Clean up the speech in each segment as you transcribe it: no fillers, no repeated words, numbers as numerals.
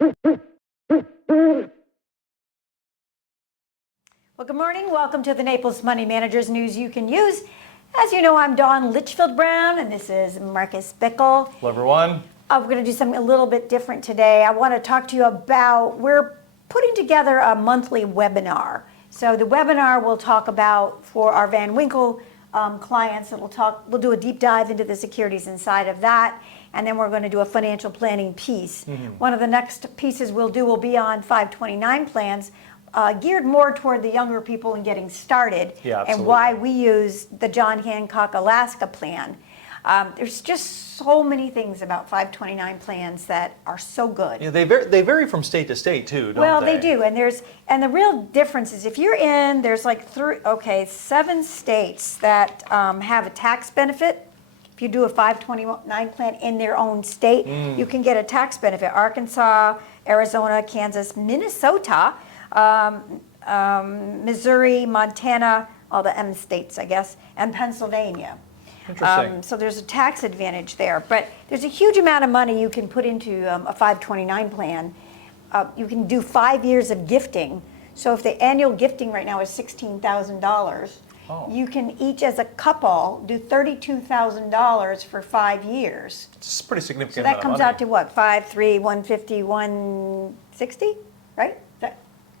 Well, good morning. Welcome to the Naples Money Managers News You Can Use. As you know, I'm Dawn Litchfield Brown, and this is Marcus Bickle. Hello, everyone. We're going to do something a little bit different today. I want to talk to you about, we're putting together a monthly webinar. So the webinar we'll talk about for our Van Winkle clients. We'll do a deep dive into the securities inside of that, and then we're going to do a financial planning piece. One of the next pieces we'll do will be on 529 plans, geared more toward the younger people and getting started, and why we use the John Hancock Alaska plan. There's just so many things about 529 plans that are so good. Yeah, they vary from state to state too, don't they? Well, they do, and the real difference is if you're in, there's like 7 states that have a tax benefit. If you do a 529 plan in their own state, you can get a tax benefit. Arkansas, Arizona, Kansas, Minnesota, Missouri, Montana, all the M states, I guess, and Pennsylvania. Interesting. So there's a tax advantage there, but there's a huge amount of money you can put into a 529 plan. You can do 5 years of gifting. So if the annual gifting right now is $16,000, you can each as a couple do $32,000 for 5 years. It's pretty significant. So that comes out to what? 5, 3, 150, 160, right?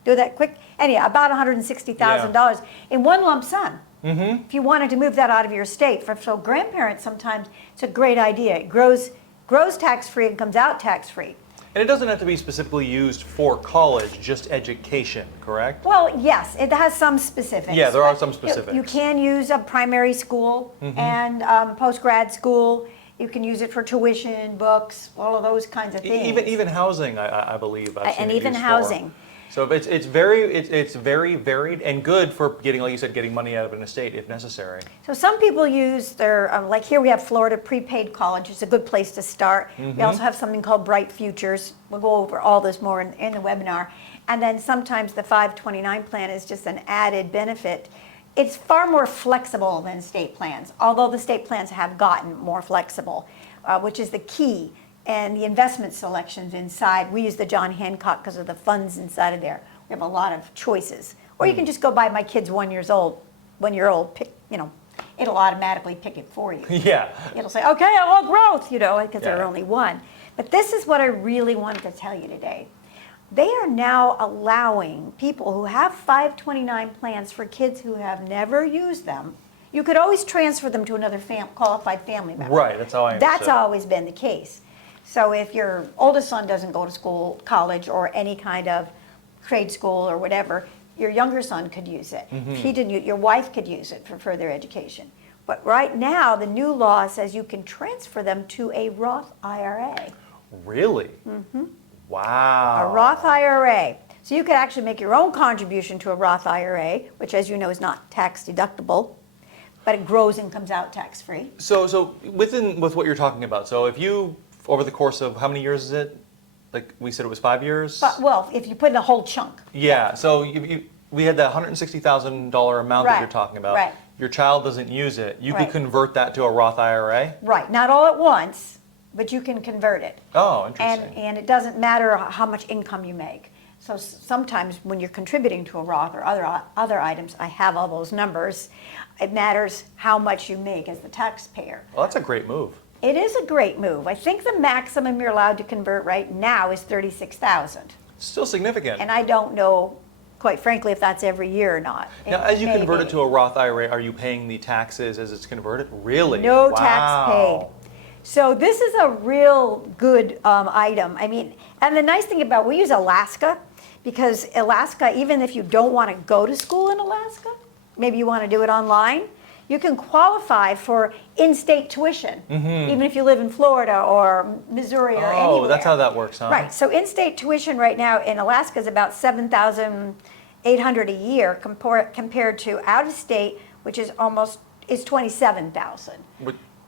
Do that quick. Anyhow, about $160,000 in one lump sum. If you wanted to move that out of your state. So grandparents, sometimes it's a great idea. It grows tax-free and comes out tax-free. And it doesn't have to be specifically used for college, just education, correct? Well, yes, it has some specifics. Yeah, there are some specifics. You can use a primary school and post-grad school. You can use it for tuition, books, all of those kinds of things. Even housing, I believe. And even housing. So it's very varied and good for getting, like you said, getting money out of an estate if necessary. So some people use their, like here we have Florida Prepaid College. It's a good place to start. We also have something called Bright Futures. We'll go over all this more in the webinar. And then sometimes the 529 plan is just an added benefit. It's far more flexible than state plans, although the state plans have gotten more flexible, which is the key. And the investment selections inside, we use the John Hancock because of the funds inside of there. We have a lot of choices. Or you can just go buy my kid's 1 year old, pick, it'll automatically pick it for you. Yeah. It'll say, okay, I want growth, because there are only one. But this is what I really wanted to tell you today. They are now allowing people who have 529 plans for kids who have never used them. You could always transfer them to another qualified family member. Right, that's how I understood. That's always been the case. So if your oldest son doesn't go to school, college, or any kind of trade school or whatever, your younger son could use it. If he didn't, your wife could use it for further education. But right now, the new law says you can transfer them to a Roth IRA. Really? Wow. A Roth IRA. So you could actually make your own contribution to a Roth IRA, which, as you know, is not tax deductible, but it grows and comes out tax-free. So with what you're talking about, so if you, over the course of how many years is it? Like we said, it was 5 years? But, well, if you put in a whole chunk. Yeah, so we had that $160,000 amount that you're talking about. Right. Your child doesn't use it. You could convert that to a Roth IRA? Right, not all at once, but you can convert it. Oh, interesting. And it doesn't matter how much income you make. So sometimes when you're contributing to a Roth or other items, I have all those numbers, it matters how much you make as the taxpayer. Well, that's a great move. It is a great move. I think the maximum you're allowed to convert right now is $36,000. Still significant. And I don't know, quite frankly, if that's every year or not. Now, as you convert it to a Roth IRA, are you paying the taxes as it's converted? Really? No tax paid. So this is a real good item. I mean, and the nice thing about, we use Alaska, because Alaska, even if you don't want to go to school in Alaska, maybe you want to do it online, you can qualify for in-state tuition, even if you live in Florida or Missouri or anywhere. Oh, that's how that works, huh? Right. So in-state tuition right now in Alaska is about $7,800 a year compared to out-of-state, which is $27,000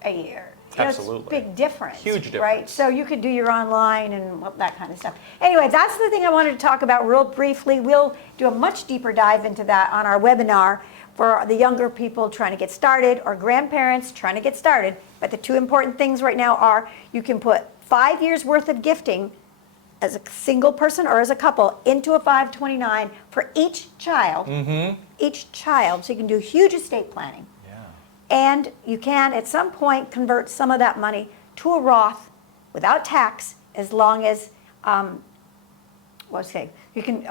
a year. Absolutely. It's a big difference. Huge difference. Right? So you could do your online and that kind of stuff. Anyway, that's the thing I wanted to talk about real briefly. We'll do a much deeper dive into that on our webinar for the younger people trying to get started or grandparents trying to get started. But the two important things right now are you can put 5 years worth of gifting as a single person or as a couple into a 529 for each child. Each child, so you can do huge estate planning. Yeah. And you can, at some point, convert some of that money to a Roth without tax, as long as, you can,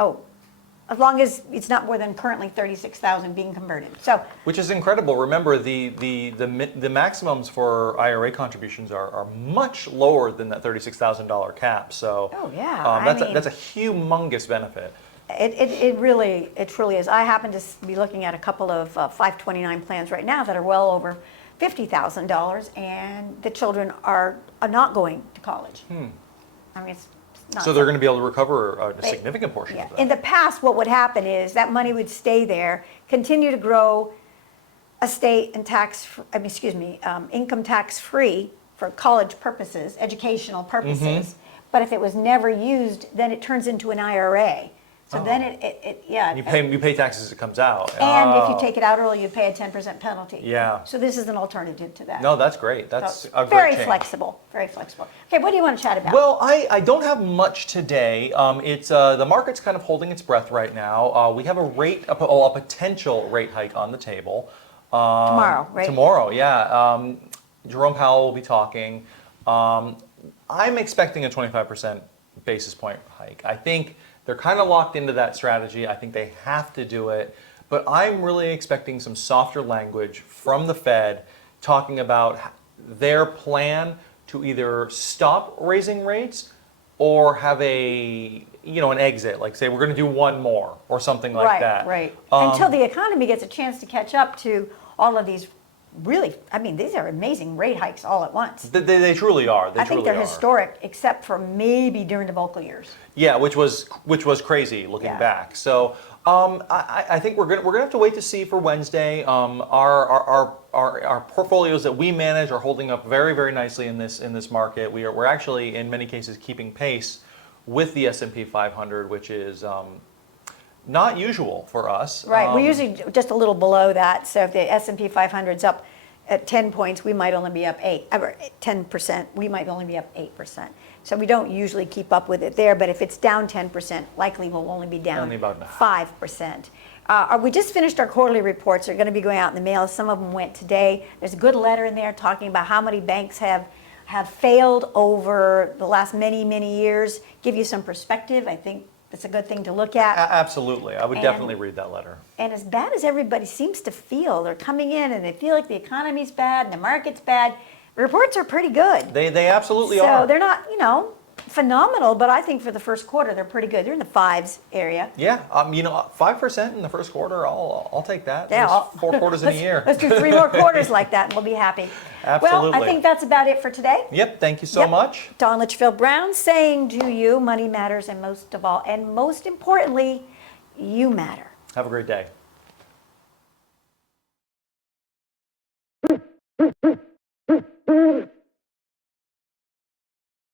as long as it's not more than currently 36,000 being converted. So, Which is incredible. Remember, the maximums for IRA contributions are much lower than that $36,000 cap. So oh yeah, that's a humongous benefit. it truly is. I happen to be looking at a couple of 529 plans right now that are well over $50,000, and the children are not going to college. I mean, it's not So they're going to be able to recover a significant portion yeah. of that. In the past, what would happen is that money would stay there, continue to grow estate and income tax free for college purposes, educational purposes. But if it was never used, then it turns into an IRA. So then You pay taxes as it comes out. and if you take it out early, you pay a 10% penalty. Yeah. So this is an alternative to that. No, that's great. That's a great very change. flexible, very flexible. Okay, what do you want to chat about? Well, I don't have much today. It's the market's kind of holding its breath right now. We have a potential rate hike on the table. Tomorrow, right? Tomorrow, yeah. Jerome Powell will be talking. I'm expecting a 25% basis point hike. I think they're kind of locked into that strategy. I think they have to do it. But I'm really expecting some softer language from the Fed talking about their plan to either stop raising rates or have an exit, like say we're going to do one more or something like that. Right. Until the economy gets a chance to catch up to all of these really, these are amazing rate hikes all at once. They truly are. I think they're historic, except for maybe during the Volcker years. Yeah, which was crazy looking back. So I think we're gonna have to wait to see for Wednesday. Our portfolios that we manage are holding up very, very nicely in this market. We're actually in many cases keeping pace with the S&P 500, which is not usual for us. Right, we're usually just a little below that. So if the S&P 500's up at 10 points, we might only be up 10%. We might only be up 8%. So we don't usually keep up with it there. But if it's down 10%, likely we'll only be down Only about 5%. We just finished our quarterly reports. They're going to be going out in the mail. Some of them went today. There's a good letter in there talking about how many banks have failed over the last many, many years. Give you some perspective. I think it's a good thing to look at. Absolutely. I would definitely read that letter. And as bad as everybody seems to feel, they're coming in and they feel like the economy's bad and the market's bad. Reports are pretty good. They absolutely are. So they're not, phenomenal, but I think for the first quarter they're pretty good. They're in the fives area. Yeah, 5% in the first quarter, I'll take that. Yeah, There's 4 quarters in a year. Let's do 3 more quarters like that and we'll be happy. Absolutely. Well, I think that's about it for today. Yep, thank you so much. Dawn Litchfield Brown saying to you, money matters, and most of all, and most importantly, you matter. Have a great day.